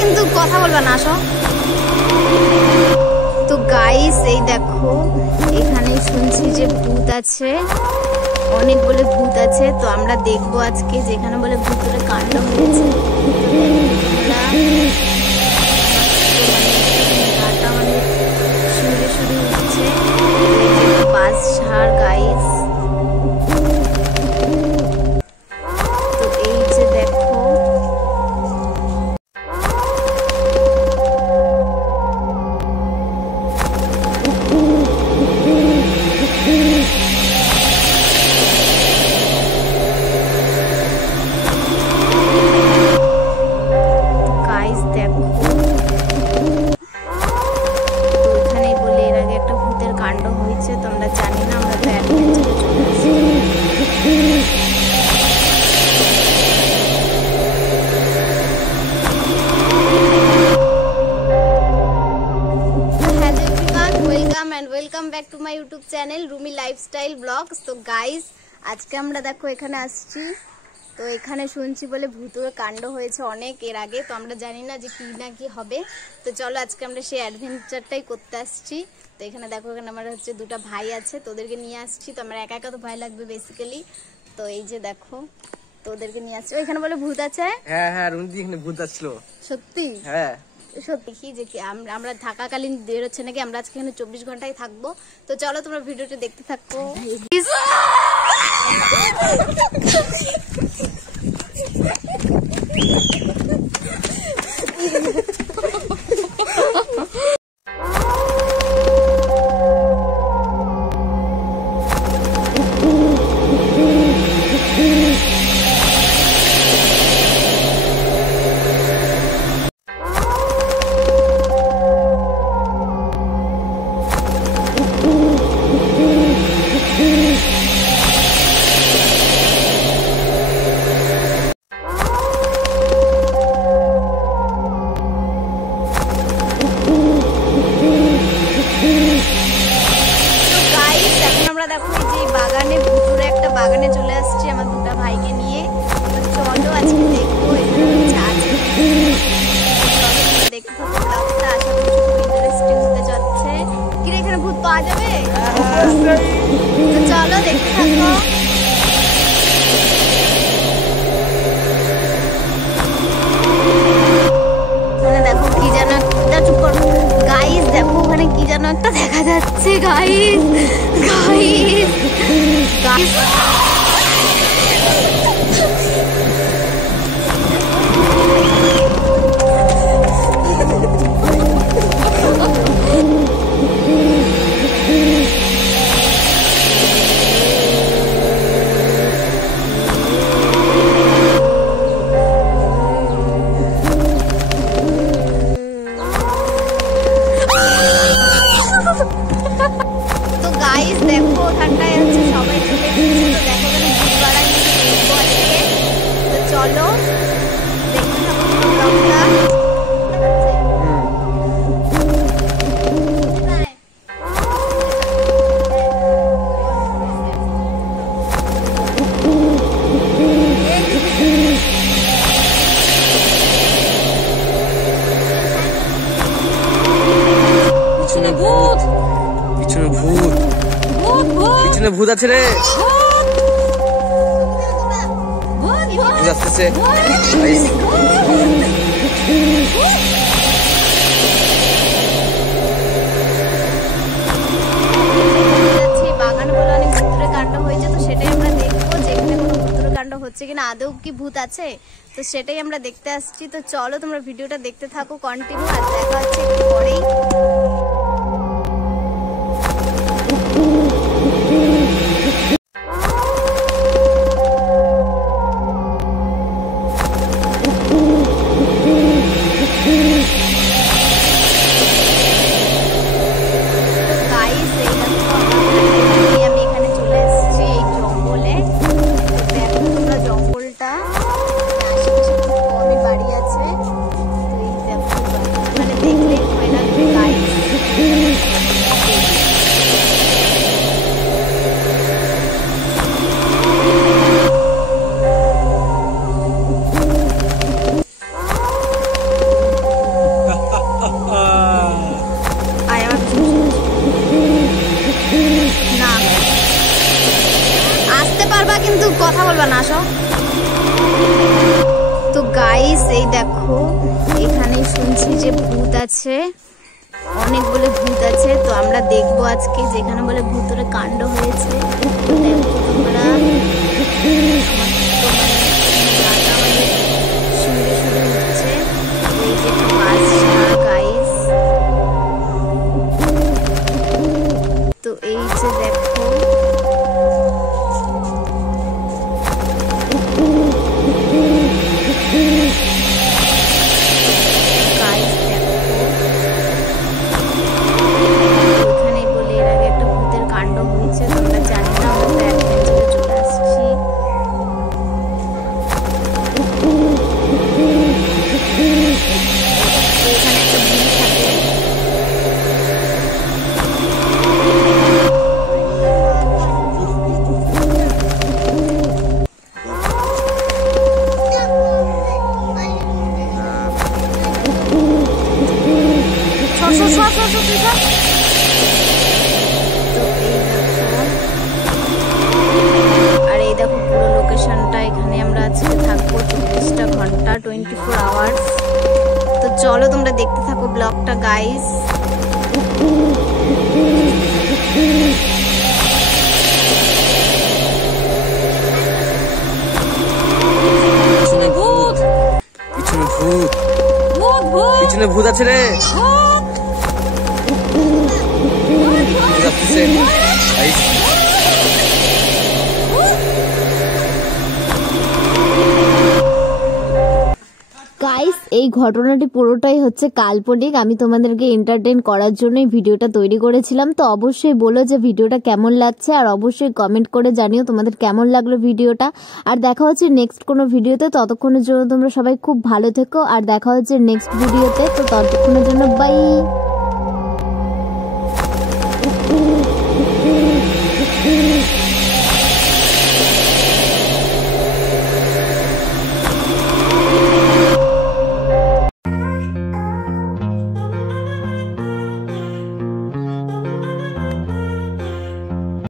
কিন্তু কথা বলবা না, আসো। তো গাইস এই দেখো, এখানে শুনছি যে ভূত আছে, অনেক বলে ভূত আছে। তো আমরা দেখবো আজকে, যেখানে বলে ভূতের কাণ্ড হয়েছে। মানে শুনে শুনে উঠছে বাস ঝাড় গাইস। তো এই যে দেখো, welcome back to my YouTube channel Rumi lifestyle vlogs. তো গাইস আজকে আমরা দেখো এখানে আসছি। তো এখানে শুনছি বলে ভূতের কাণ্ড হয়েছে অনেক এর আগে। তো আমরা জানি না যে কি না কি হবে। তো চলো আজকে আমরা সেই অ্যাডভেঞ্চারটাই করতে আসছি। তো এখানে দেখো, এখানে আমার হচ্ছে দুটা ভাই আছে, তোদেরকে নিয়ে আসছি। তো আমার একা একা তো ভয় লাগবে বেসিক্যালি। তো এই যে দেখো, তোদেরকে নিয়ে আসছি। এখানে বলে ভূত আছে। হ্যাঁ হ্যাঁ রুমদি, এখানে ভূত আসছিল। সত্যি? হ্যাঁ সত্যি। দেখি যে আমরা থাকাকালীন বেরোচ্ছে নাকি। আমরা আজকে এখানে 24 ঘন্টায় থাকবো। তো চলো তোমরা ভিডিওটা দেখতে থাকো। দেখো এই যে বাগানে, ভুতুরে একটা বাগানে চলে আসছি আমার দুটা ভাইকে নিয়ে। তো চলো আজকে দেখবো এখানে আছে। দেখতে থাকো ব্লগটা, আশা করি খুব ইন্টারেস্টিং হতে যাচ্ছে। কি রে, এখানে ভূত পাওয়া যাবে? তো চলো দেখতে থাকো। দেখো কি যেন একটা, চুপ করো গাইস, দেখো ওখানে কি যেন একটা দেখা যাচ্ছে গাইস। গাইস গাইস দেখো ওখানটায় হচ্ছে সবাই চলে এসেছে। তো দেখো ওখানে ভূত বাড়াই দেখবো আজকে। তো চলো দেখতে থাকো ব্লগটা। পিছনে ভূত, পিছনে ভূত, পিছনে ভূত আছে রে। ভূত আসতেছে। বাগান বলে অনেক ভূতের কাণ্ড হয়েছে। তো সেটাই আমরা দেখবো যে এখানে কোনো ভূতের কাণ্ড হচ্ছে কিনা, আদৌ কি ভূত আছে। তো সেটাই আমরা দেখতে আসছি। তো চলো তোমরা ভিডিওটা দেখতে থাকো কন্টিনিউ, আর দেখা হচ্ছে একটু পরেই। আমি এখানে চলে তোমরা কিন্তু কথা বলবা না, আসো। তো গাইস এই দেখো এখানে শুনছি যে ভূত আছে, অনেক বলে ভূত আছে। তো আমরা দেখবো আজকে যেখানে বলে ভূতের কাণ্ড হয়েছে। তো দেখো তোমরা তো এই যে দেখো আর এই দেখো পুরো লোকেশনটা, এখানে আমরা আজকে থাকবো 24টা ঘন্টা, 24 আওয়ার্স। তো চলো তোমরা দেখতে থাকো ব্লগটা গাইস। পিছনে ভূত, পিছনে ভূত, পিছনে ভূত আছে রে। গাইস এই ঘটনাটি পুরোটাই হচ্ছে কাল্পনিক, আমি তোমাদেরকে এন্টারটেইন করার জন্যই ভিডিওটা তৈরি করেছিলাম। তো অবশ্যই বলো যে ভিডিওটা কেমন লাগছে, আর অবশ্যই কমেন্ট করে জানিও তোমাদের কেমন লাগলো ভিডিওটা। আর দেখা হচ্ছে নেক্সট কোনো ভিডিওতে, ততক্ষণের জন্য তোমরা সবাই খুব ভালো থেকো, আর দেখা হচ্ছে নেক্সট ভিডিওতে। তো ততক্ষণের জন্য বাই।